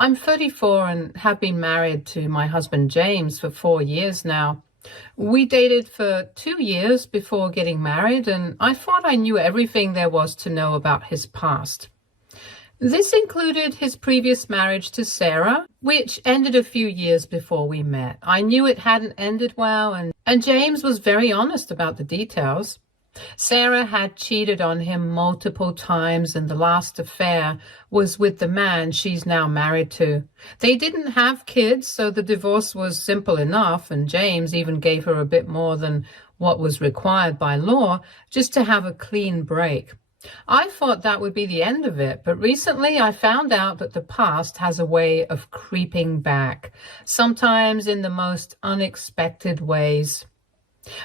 I'm 34 and have been married to my husband James for 4 years now. We dated for 2 years before getting married, and I thought I knew everything there was to know about his past. This included his previous marriage to Sarah, which ended a few years before we met. I knew it hadn't ended well, and James was very honest about the details. Sarah had cheated on him multiple times, and the last affair was with the man she's now married to. They didn't have kids, so the divorce was simple enough, and James even gave her a bit more than what was required by law just to have a clean break. I thought that would be the end of it, but recently I found out that the past has a way of creeping back, sometimes in the most unexpected ways.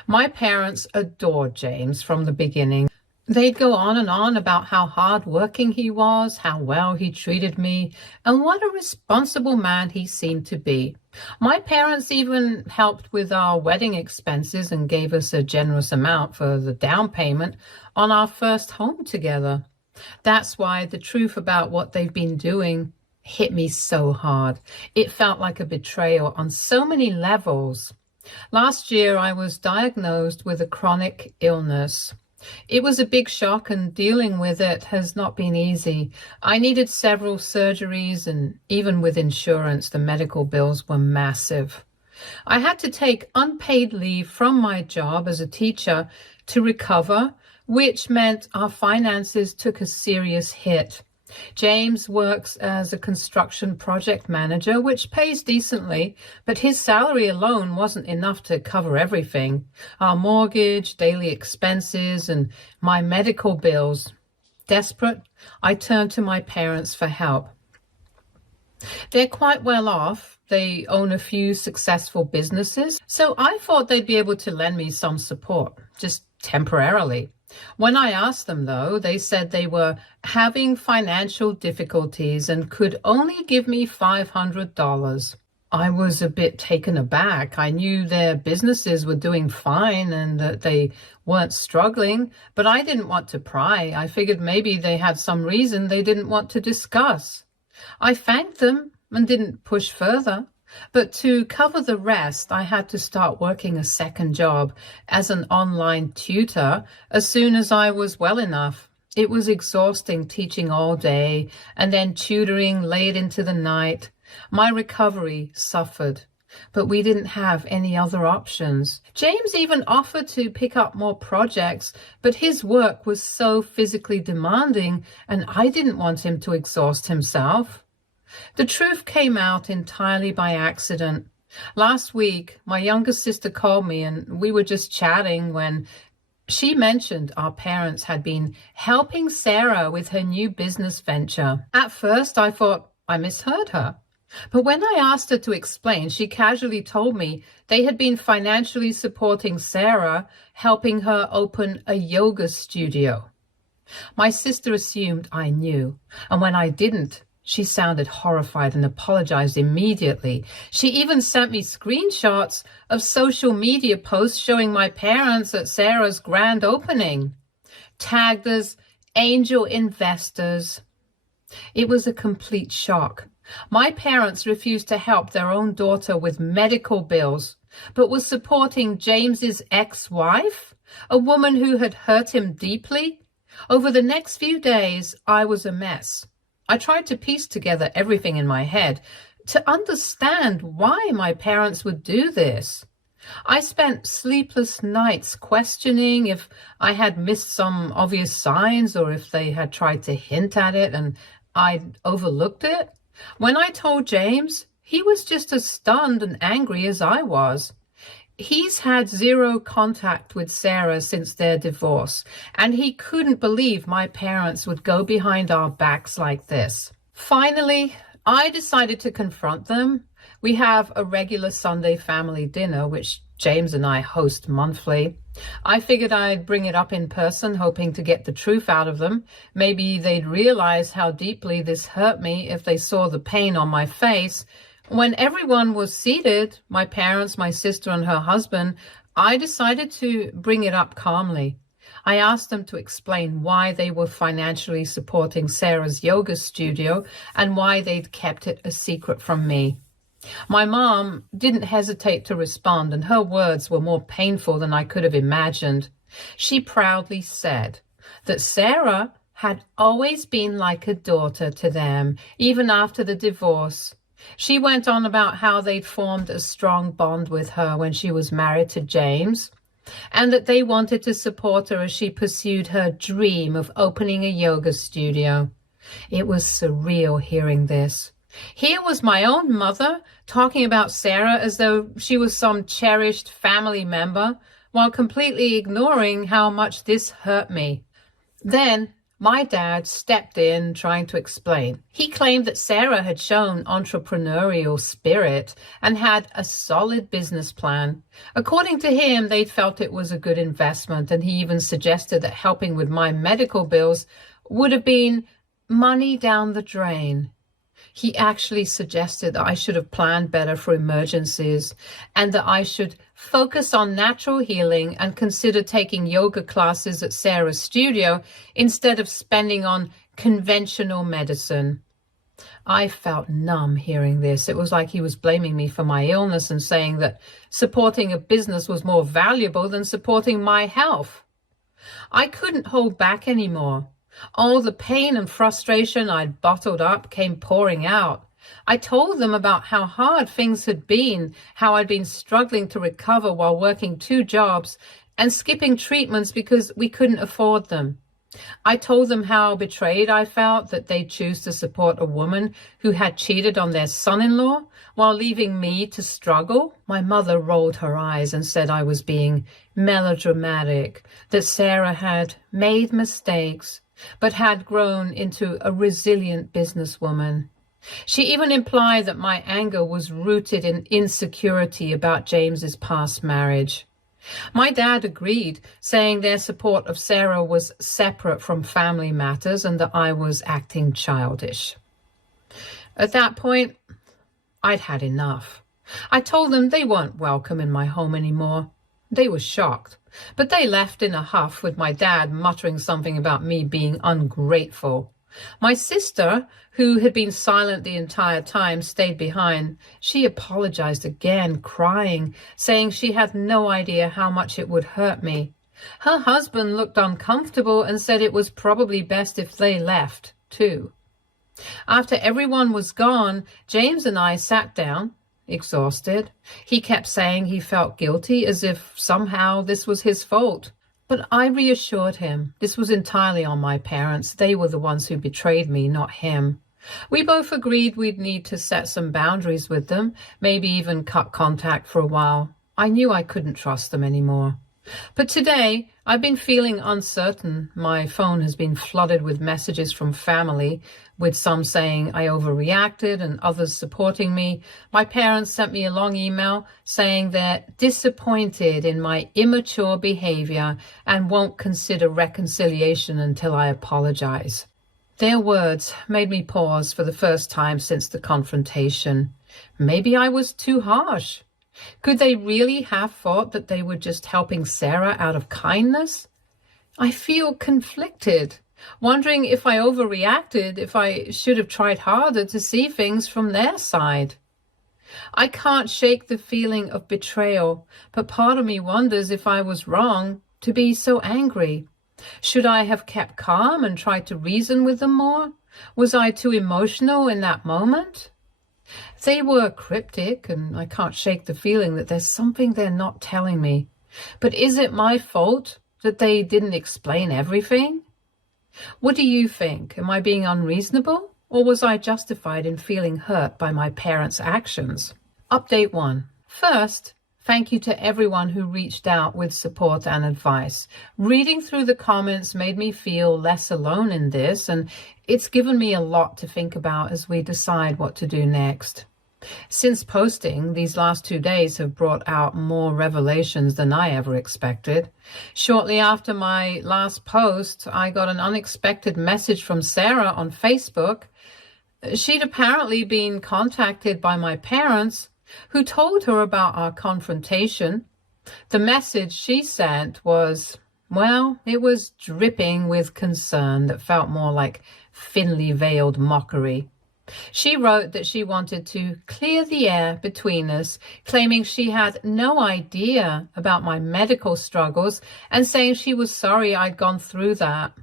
My parents adored James from the beginning. They'd go on and on about how hard-working he was, how well he treated me, and what a responsible man he seemed to be. My parents even helped with our wedding expenses and gave us a generous amount for the down payment on our first home together. That's why the truth about what they've been doing hit me so hard. It felt like a betrayal on so many levels. Last year, I was diagnosed with a chronic illness. It was a big shock, and dealing with it has not been easy. I needed several surgeries, and even with insurance, the medical bills were massive. I had to take unpaid leave from my job as a teacher to recover, which meant our finances took a serious hit. James works as a construction project manager, which pays decently, but his salary alone wasn't enough to cover everything. Our mortgage, daily expenses, and my medical bills. Desperate, I turned to my parents for help. They're quite well off. They own a few successful businesses, so I thought they'd be able to lend me some support, just temporarily. When I asked them, though, they said they were having financial difficulties and could only give me $500. I was a bit taken aback. I knew their businesses were doing fine and that they weren't struggling, but I didn't want to pry. I figured maybe they had some reason they didn't want to discuss. I thanked them and didn't push further. But to cover the rest, I had to start working a second job as an online tutor as soon as I was well enough. It was exhausting teaching all day and then tutoring late into the night. My recovery suffered, but we didn't have any other options. James even offered to pick up more projects, but his work was so physically demanding, and I didn't want him to exhaust himself. The truth came out entirely by accident. Last week, my younger sister called me and we were just chatting when she mentioned our parents had been helping Sarah with her new business venture. At first, I thought I misheard her. But when I asked her to explain, she casually told me they had been financially supporting Sarah, helping her open a yoga studio. My sister assumed I knew, and when I didn't, she sounded horrified and apologized immediately. She even sent me screenshots of social media posts showing my parents at Sarah's grand opening, tagged as angel investors. It was a complete shock. My parents refused to help their own daughter with medical bills, but was supporting James's ex-wife, a woman who had hurt him deeply. Over the next few days, I was a mess. I tried to piece together everything in my head to understand why my parents would do this. I spent sleepless nights questioning if I had missed some obvious signs or if they had tried to hint at it and I'd overlooked it. When I told James, he was just as stunned and angry as I was. He's had zero contact with Sarah since their divorce, and he couldn't believe my parents would go behind our backs like this. Finally, I decided to confront them. We have a regular Sunday family dinner, which James and I host monthly. I figured I'd bring it up in person, hoping to get the truth out of them. Maybe they'd realize how deeply this hurt me if they saw the pain on my face. When everyone was seated, my parents, my sister, and her husband, I decided to bring it up calmly. I asked them to explain why they were financially supporting Sarah's yoga studio and why they'd kept it a secret from me. My mom didn't hesitate to respond, and her words were more painful than I could have imagined. She proudly said that Sarah had always been like a daughter to them, even after the divorce. She went on about how they'd formed a strong bond with her when she was married to James, and that they wanted to support her as she pursued her dream of opening a yoga studio. It was surreal hearing this. Here was my own mother talking about Sarah as though she was some cherished family member, while completely ignoring how much this hurt me. Then my dad stepped in, trying to explain. He claimed that Sarah had shown entrepreneurial spirit and had a solid business plan. According to him, they'd felt it was a good investment, and he even suggested that helping with my medical bills would have been money down the drain. He actually suggested that I should have planned better for emergencies and that I should focus on natural healing and consider taking yoga classes at Sarah's studio instead of spending on conventional medicine. I felt numb hearing this. It was like he was blaming me for my illness and saying that supporting a business was more valuable than supporting my health. I couldn't hold back anymore. All the pain and frustration I'd bottled up came pouring out. I told them about how hard things had been, how I'd been struggling to recover while working 2 jobs and skipping treatments because we couldn't afford them. I told them how betrayed I felt that they'd choose to support a woman who had cheated on their son-in-law while leaving me to struggle. My mother rolled her eyes and said I was being melodramatic, that Sarah had made mistakes but had grown into a resilient businesswoman. She even implied that my anger was rooted in insecurity about James's past marriage. My dad agreed, saying their support of Sarah was separate from family matters and that I was acting childish. At that point, I'd had enough. I told them they weren't welcome in my home anymore. They were shocked, but they left in a huff with my dad muttering something about me being ungrateful. My sister, who had been silent the entire time, stayed behind. She apologized again, crying, saying she had no idea how much it would hurt me. Her husband looked uncomfortable and said it was probably best if they left, too. After everyone was gone, James and I sat down, exhausted. He kept saying he felt guilty, as if somehow this was his fault. But I reassured him this was entirely on my parents. They were the ones who betrayed me, not him. We both agreed we'd need to set some boundaries with them, maybe even cut contact for a while. I knew I couldn't trust them anymore. But today, I've been feeling uncertain. My phone has been flooded with messages from family, with some saying I overreacted and others supporting me. My parents sent me a long email saying they're disappointed in my immature behavior and won't consider reconciliation until I apologize. Their words made me pause for the first time since the confrontation. Maybe I was too harsh. Could they really have thought that they were just helping Sarah out of kindness? I feel conflicted, wondering if I overreacted, if I should have tried harder to see things from their side. I can't shake the feeling of betrayal, but part of me wonders if I was wrong to be so angry. Should I have kept calm and tried to reason with them more? Was I too emotional in that moment? They were cryptic, and I can't shake the feeling that there's something they're not telling me. But is it my fault that they didn't explain everything? What do you think? Am I being unreasonable, or was I justified in feeling hurt by my parents' actions? Update 1. First, thank you to everyone who reached out with support and advice. Reading through the comments made me feel less alone in this, and it's given me a lot to think about as we decide what to do next. Since posting, these last 2 days have brought out more revelations than I ever expected. Shortly after my last post, I got an unexpected message from Sarah on Facebook. She'd apparently been contacted by my parents, who told her about our confrontation. The message she sent was, Well, it was dripping with concern that felt more like thinly veiled mockery. She wrote that she wanted to clear the air between us, claiming she had no idea about my medical struggles and saying she was sorry I'd gone through that.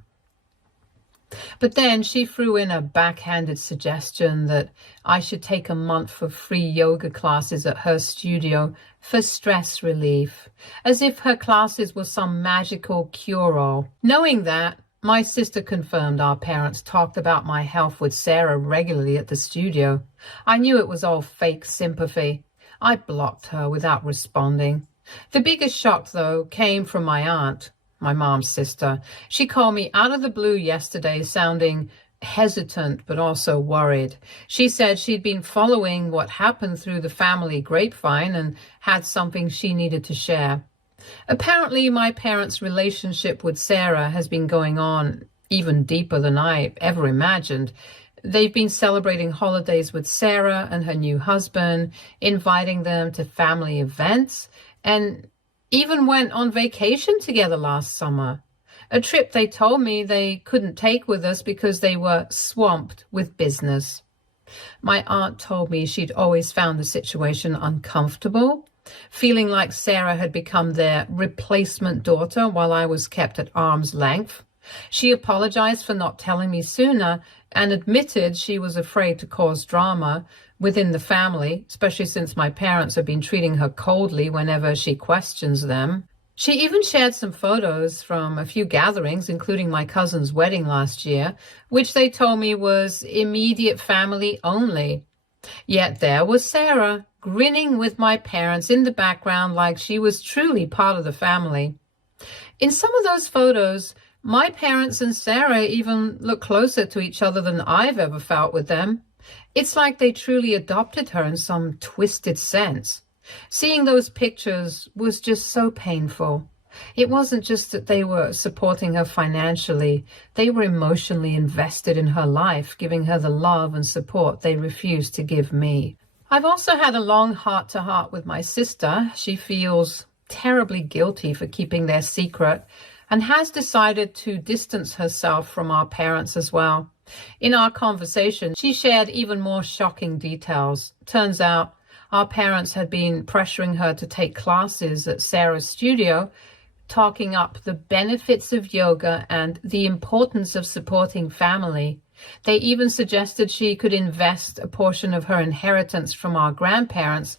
But then she threw in a backhanded suggestion that I should take a month of free yoga classes at her studio for stress relief, as if her classes were some magical cure-all. Knowing that, my sister confirmed our parents talked about my health with Sarah regularly at the studio. I knew it was all fake sympathy. I blocked her without responding. The biggest shock, though, came from my aunt, my mom's sister. She called me out of the blue yesterday, sounding hesitant but also worried. She said she'd been following what happened through the family grapevine and had something she needed to share. Apparently, my parents' relationship with Sarah has been going on even deeper than I ever imagined. They've been celebrating holidays with Sarah and her new husband, inviting them to family events, and even went on vacation together last summer. A trip they told me they couldn't take with us because they were swamped with business. My aunt told me she'd always found the situation uncomfortable, feeling like Sarah had become their replacement daughter while I was kept at arm's length. She apologized for not telling me sooner and admitted she was afraid to cause drama within the family, especially since my parents have been treating her coldly whenever she questions them. She even shared some photos from a few gatherings, including my cousin's wedding last year, which they told me was immediate family only. Yet there was Sarah, grinning with my parents in the background like she was truly part of the family. In some of those photos, my parents and Sarah even look closer to each other than I've ever felt with them. It's like they truly adopted her in some twisted sense. Seeing those pictures was just so painful. It wasn't just that they were supporting her financially, they were emotionally invested in her life, giving her the love and support they refused to give me. I've also had a long heart-to-heart with my sister. She feels terribly guilty for keeping their secret and has decided to distance herself from our parents as well. In our conversation, she shared even more shocking details. Turns out our parents had been pressuring her to take classes at Sarah's studio, talking up the benefits of yoga and the importance of supporting family. They even suggested she could invest a portion of her inheritance from our grandparents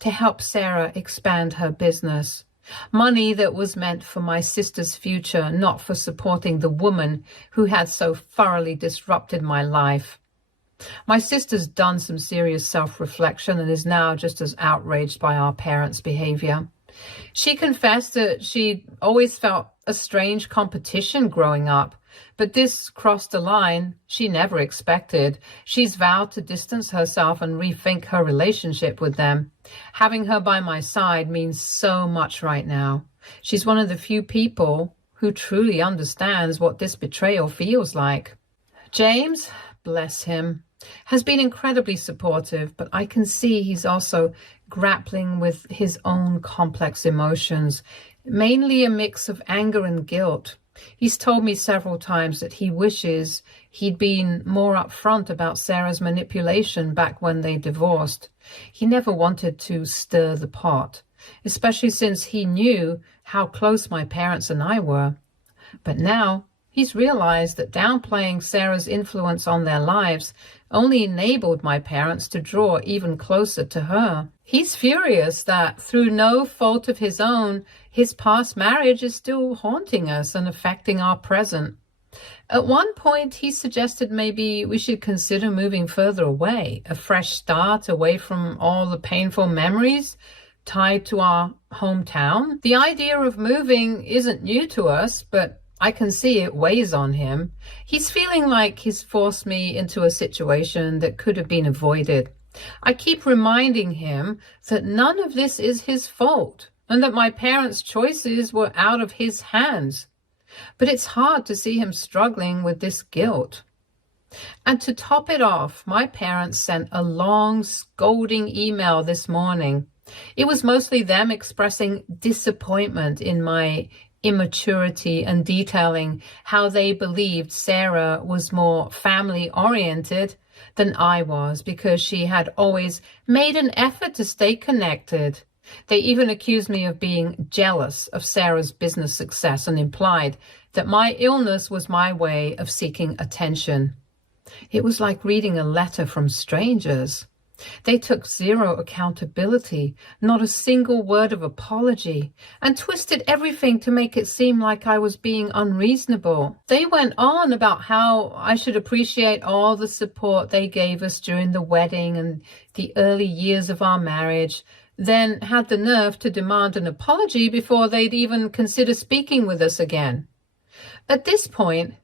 to help Sarah expand her business. Money that was meant for my sister's future, not for supporting the woman who had so thoroughly disrupted my life. My sister's done some serious self-reflection and is now just as outraged by our parents' behavior. She confessed that she'd always felt a strange competition growing up, but this crossed a line she never expected. She's vowed to distance herself and rethink her relationship with them. Having her by my side means so much right now. She's one of the few people who truly understands what this betrayal feels like. James, bless him, has been incredibly supportive, but I can see he's also grappling with his own complex emotions, mainly a mix of anger and guilt. He's told me several times that he wishes he'd been more upfront about Sarah's manipulation back when they divorced. He never wanted to stir the pot, especially since he knew how close my parents and I were. But now he's realized that downplaying Sarah's influence on their lives only enabled my parents to draw even closer to her. He's furious that, through no fault of his own, his past marriage is still haunting us and affecting our present. At one point, he suggested maybe we should consider moving further away, a fresh start away from all the painful memories tied to our hometown. The idea of moving isn't new to us, but I can see it weighs on him. He's feeling like he's forced me into a situation that could have been avoided. I keep reminding him that none of this is his fault and that my parents' choices were out of his hands. But it's hard to see him struggling with this guilt. And to top it off, my parents sent a long, scolding email this morning. It was mostly them expressing disappointment in my immaturity and detailing how they believed Sarah was more family-oriented than I was because she had always made an effort to stay connected. They even accused me of being jealous of Sarah's business success and implied that my illness was my way of seeking attention. It was like reading a letter from strangers. They took zero accountability, not a single word of apology, and twisted everything to make it seem like I was being unreasonable. They went on about how I should appreciate all the support they gave us during the wedding and the early years of our marriage, then had the nerve to demand an apology before they'd even consider speaking with us again. At this point,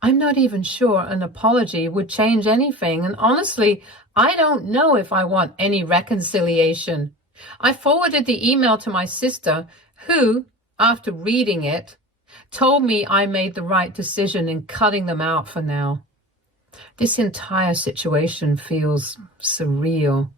I'm not even sure an apology would change anything, and honestly, I don't know if I want any reconciliation. I forwarded the email to my sister, who, after reading it, told me I made the right decision in cutting them out for now. This entire situation feels surreal.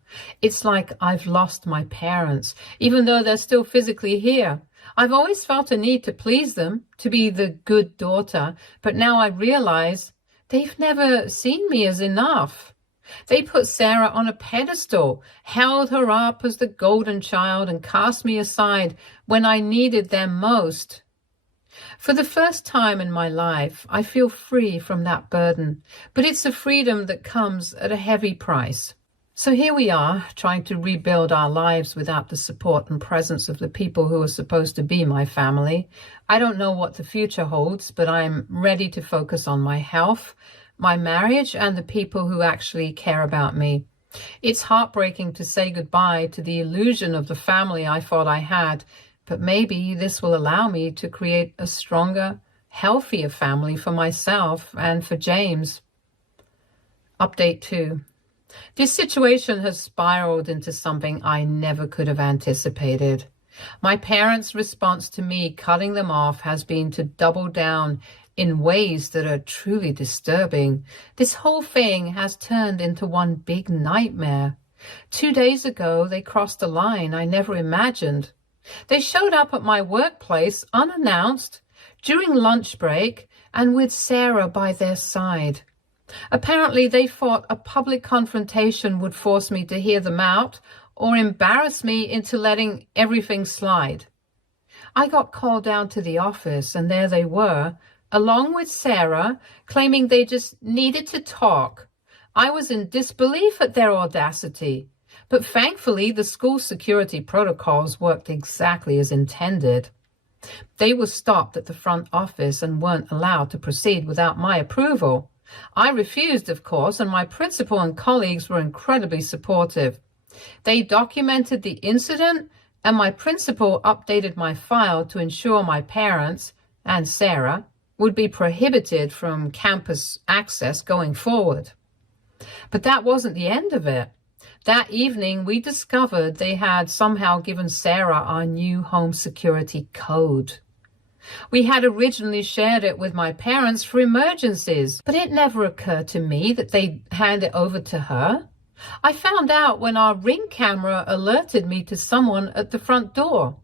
It's like I've lost my parents, even though they're still physically here. I've always felt a need to please them, to be the good daughter, but now I realize they've never seen me as enough. They put Sarah on a pedestal, held her up as the golden child, and cast me aside when I needed them most. For the first time in my life, I feel free from that burden, but it's a freedom that comes at a heavy price. So here we are, trying to rebuild our lives without the support and presence of the people who are supposed to be my family. I don't know what the future holds, but I'm ready to focus on my health, my marriage, and the people who actually care about me. It's heartbreaking to say goodbye to the illusion of the family I thought I had, but maybe this will allow me to create a stronger, healthier family for myself and for James. Update 2. This situation has spiraled into something I never could have anticipated. My parents' response to me cutting them off has been to double down in ways that are truly disturbing. This whole thing has turned into one big nightmare. 2 days ago, they crossed a line I never imagined. They showed up at my workplace unannounced, during lunch break, and with Sarah by their side. Apparently, they thought a public confrontation would force me to hear them out or embarrass me into letting everything slide. I got called down to the office, and there they were, along with Sarah, claiming they just needed to talk. I was in disbelief at their audacity, but thankfully the school security protocols worked exactly as intended. They were stopped at the front office and weren't allowed to proceed without my approval. I refused, of course, and my principal and colleagues were incredibly supportive. They documented the incident, and my principal updated my file to ensure my parents and Sarah would be prohibited from campus access going forward. But that wasn't the end of it. That evening, we discovered they had somehow given Sarah our new home security code. We had originally shared it with my parents for emergencies, but it never occurred to me that they'd hand it over to her. I found out when our Ring camera alerted me to someone at the front door.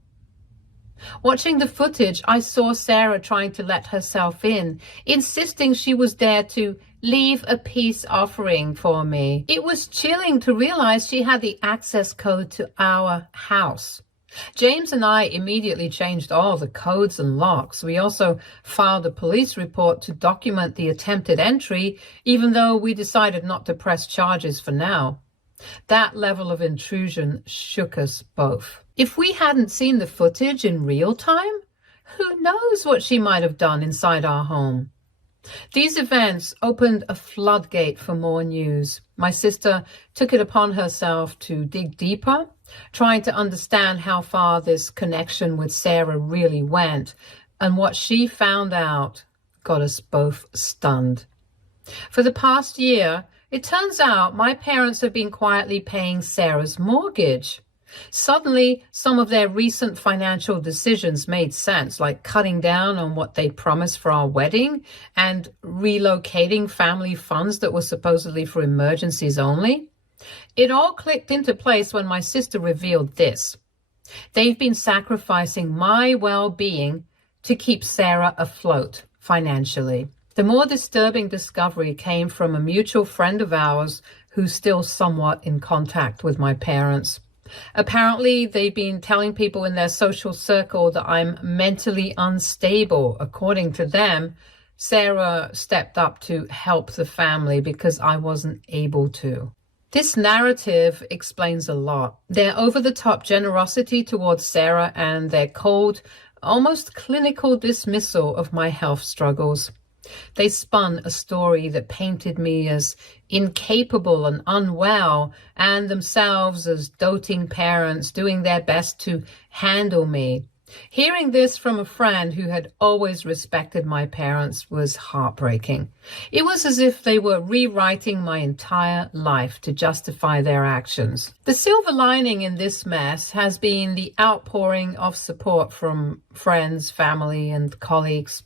Watching the footage, I saw Sarah trying to let herself in, insisting she was there to leave a peace offering for me. It was chilling to realize she had the access code to our house. James and I immediately changed all the codes and locks. We also filed a police report to document the attempted entry, even though we decided not to press charges for now. That level of intrusion shook us both. If we hadn't seen the footage in real time, who knows what she might have done inside our home? These events opened a floodgate for more news. My sister took it upon herself to dig deeper, trying to understand how far this connection with Sarah really went, and what she found out got us both stunned. For the past year, it turns out my parents have been quietly paying Sarah's mortgage. Suddenly, some of their recent financial decisions made sense, like cutting down on what they promised for our wedding and relocating family funds that were supposedly for emergencies only. It all clicked into place when my sister revealed this. They've been sacrificing my well-being to keep Sarah afloat financially. The more disturbing discovery came from a mutual friend of ours who's still somewhat in contact with my parents. Apparently, they've been telling people in their social circle that I'm mentally unstable. According to them, Sarah stepped up to help the family because I wasn't able to. This narrative explains a lot. Their over-the-top generosity towards Sarah and their cold, almost clinical dismissal of my health struggles. They spun a story that painted me as incapable and unwell, and themselves as doting parents doing their best to handle me. Hearing this from a friend who had always respected my parents was heartbreaking. It was as if they were rewriting my entire life to justify their actions. The silver lining in this mess has been the outpouring of support from friends, family, and colleagues.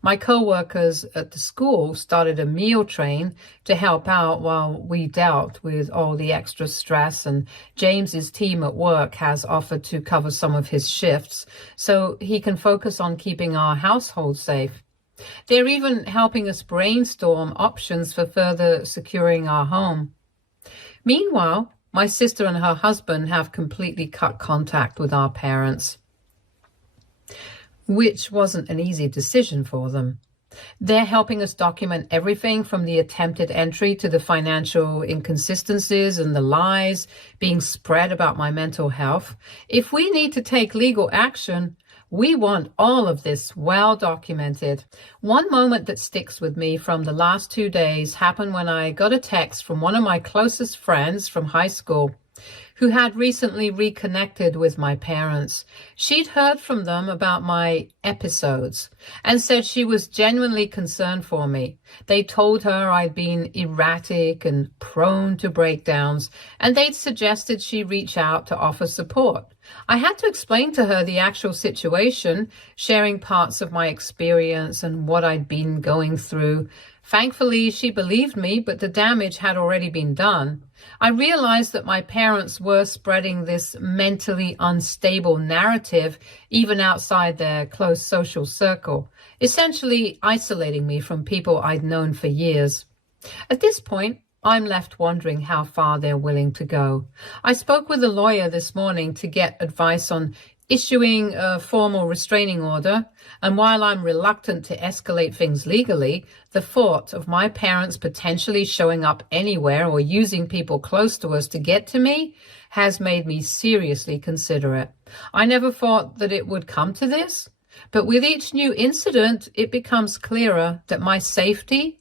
My co-workers at the school started a meal train to help out while we dealt with all the extra stress, and James's team at work has offered to cover some of his shifts so he can focus on keeping our household safe. They're even helping us brainstorm options for further securing our home. Meanwhile, my sister and her husband have completely cut contact with our parents, which wasn't an easy decision for them. They're helping us document everything from the attempted entry to the financial inconsistencies and the lies being spread about my mental health. If we need to take legal action, we want all of this well documented. One moment that sticks with me from the last 2 days happened when I got a text from one of my closest friends from high school, who had recently reconnected with my parents. She'd heard from them about my episodes and said she was genuinely concerned for me. They told her I'd been erratic and prone to breakdowns, and they'd suggested she reach out to offer support. I had to explain to her the actual situation, sharing parts of my experience and what I'd been going through. Thankfully, she believed me, but the damage had already been done. I realized that my parents were spreading this mentally unstable narrative even outside their close social circle, essentially isolating me from people I'd known for years. At this point, I'm left wondering how far they're willing to go. I spoke with a lawyer this morning to get advice on issuing a formal restraining order, and while I'm reluctant to escalate things legally, the thought of my parents potentially showing up anywhere or using people close to us to get to me has made me seriously consider it. I never thought that it would come to this, but with each new incident, it becomes clearer that my safety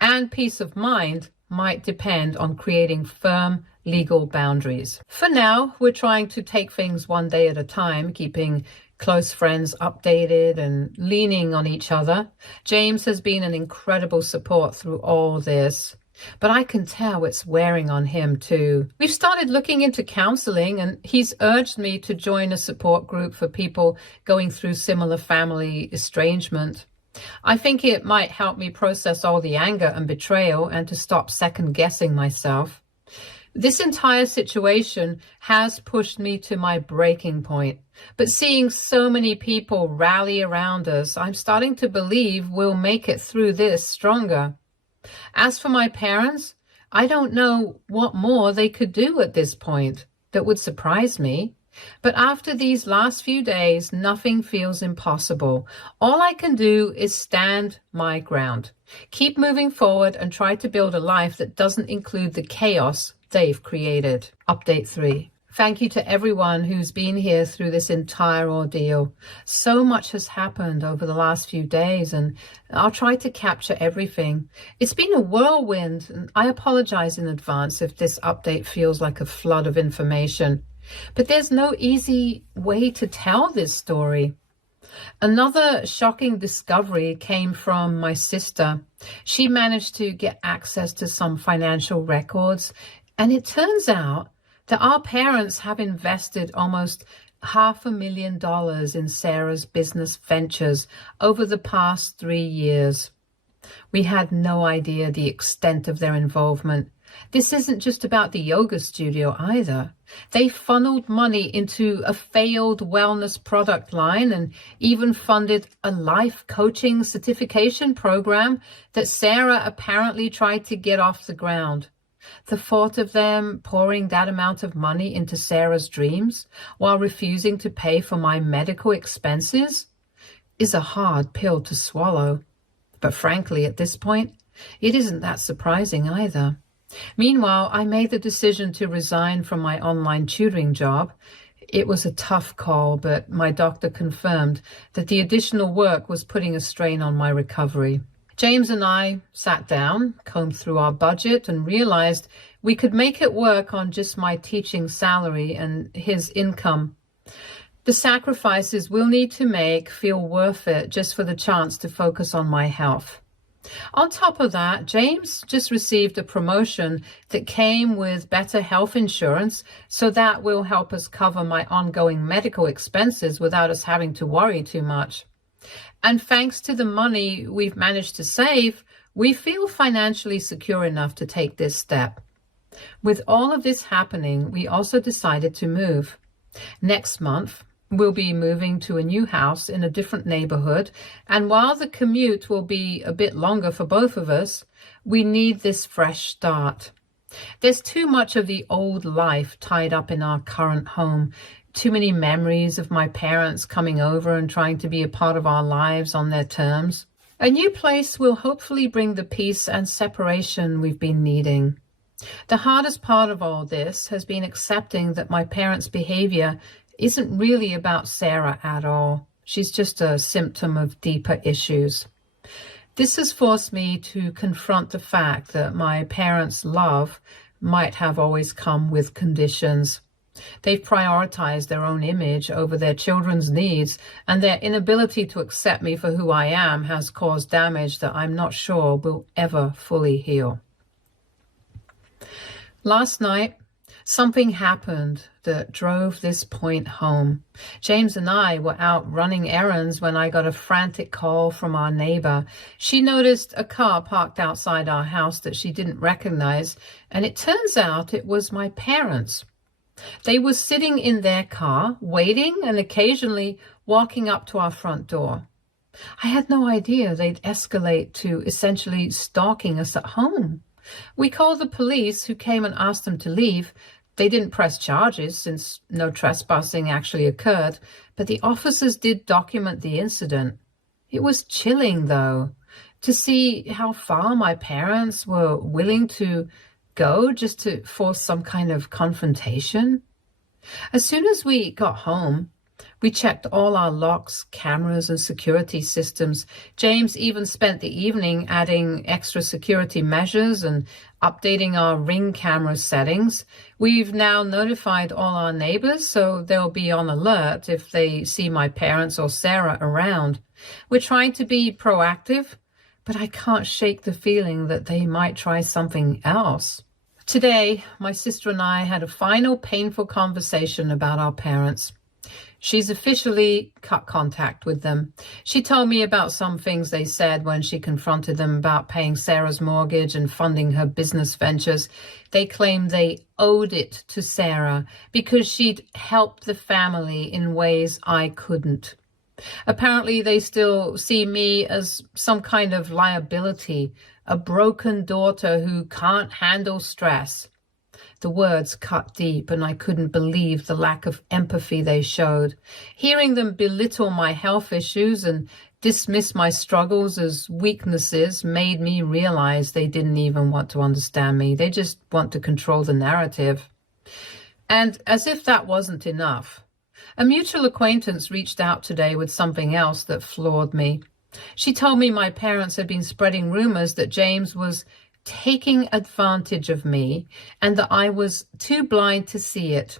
and peace of mind might depend on creating firm legal boundaries. For now, we're trying to take things one day at a time, keeping close friends updated and leaning on each other. James has been an incredible support through all this, but I can tell it's wearing on him too. We've started looking into counseling, and he's urged me to join a support group for people going through similar family estrangement. I think it might help me process all the anger and betrayal and to stop second-guessing myself. This entire situation has pushed me to my breaking point, but seeing so many people rally around us, I'm starting to believe we'll make it through this stronger. As for my parents, I don't know what more they could do at this point that would surprise me. But after these last few days, nothing feels impossible. All I can do is stand my ground, keep moving forward, and try to build a life that doesn't include the chaos they've created. Update 3. Thank you to everyone who's been here through this entire ordeal. So much has happened over the last few days, and I'll try to capture everything. It's been a whirlwind, and I apologize in advance if this update feels like a flood of information. But there's no easy way to tell this story. Another shocking discovery came from my sister. She managed to get access to some financial records, and it turns out that our parents have invested almost $500,000 in Sarah's business ventures over the past 3 years. We had no idea the extent of their involvement. This isn't just about the yoga studio either. They funneled money into a failed wellness product line and even funded a life coaching certification program that Sarah apparently tried to get off the ground. The thought of them pouring that amount of money into Sarah's dreams while refusing to pay for my medical expenses is a hard pill to swallow. But frankly, at this point, it isn't that surprising either. Meanwhile, I made the decision to resign from my online tutoring job. It was a tough call, but my doctor confirmed that the additional work was putting a strain on my recovery. James and I sat down, combed through our budget, and realized we could make it work on just my teaching salary and his income. The sacrifices we'll need to make feel worth it just for the chance to focus on my health. On top of that, James just received a promotion that came with better health insurance, so that will help us cover my ongoing medical expenses without us having to worry too much. And thanks to the money we've managed to save, we feel financially secure enough to take this step. With all of this happening, we also decided to move. Next month, we'll be moving to a new house in a different neighborhood, and while the commute will be a bit longer for both of us, we need this fresh start. There's too much of the old life tied up in our current home, too many memories of my parents coming over and trying to be a part of our lives on their terms. A new place will hopefully bring the peace and separation we've been needing. The hardest part of all this has been accepting that my parents' behavior isn't really about Sarah at all. She's just a symptom of deeper issues. This has forced me to confront the fact that my parents' love might have always come with conditions. They've prioritized their own image over their children's needs, and their inability to accept me for who I am has caused damage that I'm not sure will ever fully heal. Last night, something happened that drove this point home. James and I were out running errands when I got a frantic call from our neighbor. She noticed a car parked outside our house that she didn't recognize, and it turns out it was my parents. They were sitting in their car, waiting and occasionally walking up to our front door. I had no idea they'd escalate to essentially stalking us at home. We called the police, who came and asked them to leave. They didn't press charges since no trespassing actually occurred, but the officers did document the incident. It was chilling, though, to see how far my parents were willing to go just to force some kind of confrontation. As soon as we got home, we checked all our locks, cameras, and security systems. James even spent the evening adding extra security measures and updating our Ring camera settings. We've now notified all our neighbors, so they'll be on alert if they see my parents or Sarah around. We're trying to be proactive, but I can't shake the feeling that they might try something else. Today, my sister and I had a final painful conversation about our parents. She's officially cut contact with them. She told me about some things they said when she confronted them about paying Sarah's mortgage and funding her business ventures. They claimed they owed it to Sarah because she'd helped the family in ways I couldn't. Apparently, they still see me as some kind of liability, a broken daughter who can't handle stress. The words cut deep, and I couldn't believe the lack of empathy they showed. Hearing them belittle my health issues and dismiss my struggles as weaknesses made me realize they didn't even want to understand me. They just want to control the narrative. And as if that wasn't enough, a mutual acquaintance reached out today with something else that floored me. She told me my parents had been spreading rumors that James was taking advantage of me and that I was too blind to see it.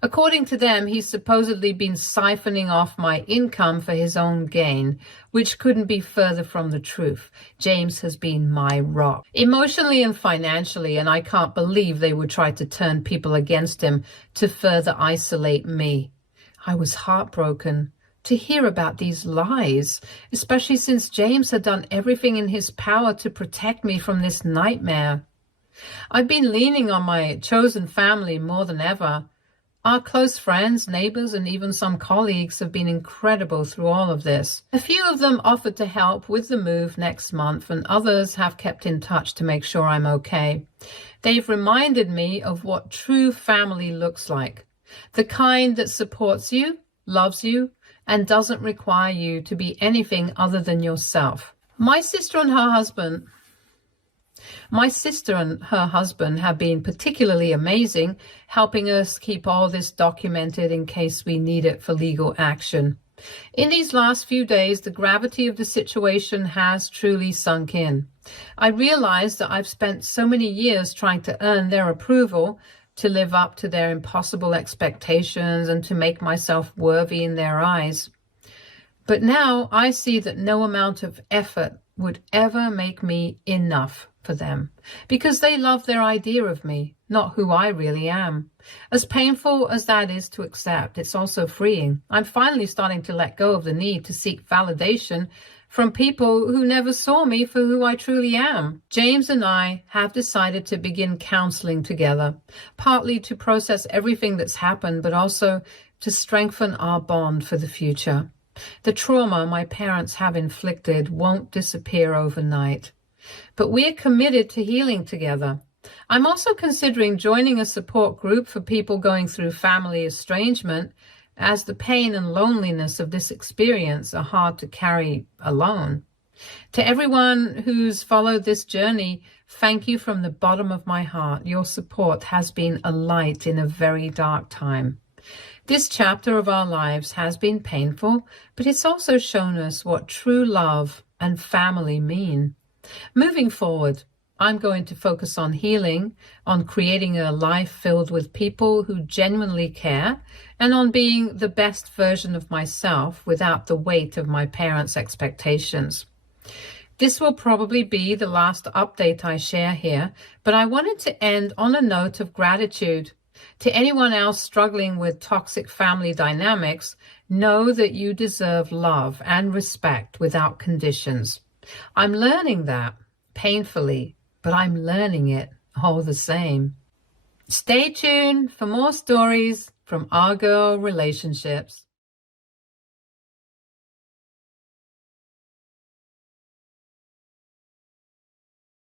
According to them, he's supposedly been siphoning off my income for his own gain, which couldn't be further from the truth. James has been my rock, emotionally and financially, and I can't believe they would try to turn people against him to further isolate me. I was heartbroken to hear about these lies, especially since James had done everything in his power to protect me from this nightmare. I've been leaning on my chosen family more than ever. Our close friends, neighbors, and even some colleagues have been incredible through all of this. A few of them offered to help with the move next month, and others have kept in touch to make sure I'm okay. They've reminded me of what true family looks like. The kind that supports you, loves you, and doesn't require you to be anything other than yourself. My sister and her husband have been particularly amazing, helping us keep all this documented in case we need it for legal action. In these last few days, the gravity of the situation has truly sunk in. I realize that I've spent so many years trying to earn their approval, to live up to their impossible expectations, and to make myself worthy in their eyes. But now I see that no amount of effort would ever make me enough for them, because they love their idea of me, not who I really am. As painful as that is to accept, it's also freeing. I'm finally starting to let go of the need to seek validation from people who never saw me for who I truly am. James and I have decided to begin counseling together, partly to process everything that's happened, but also to strengthen our bond for the future. The trauma my parents have inflicted won't disappear overnight, but we're committed to healing together. I'm also considering joining a support group for people going through family estrangement, as the pain and loneliness of this experience are hard to carry alone. To everyone who's followed this journey, thank you from the bottom of my heart. Your support has been a light in a very dark time. This chapter of our lives has been painful, but it's also shown us what true love and family mean. Moving forward, I'm going to focus on healing, on creating a life filled with people who genuinely care, and on being the best version of myself without the weight of my parents' expectations. This will probably be the last update I share here, but I wanted to end on a note of gratitude. To anyone else struggling with toxic family dynamics, know that you deserve love and respect without conditions. I'm learning that, painfully, but I'm learning it all the same. Stay tuned for more stories from Our Girl Relationships.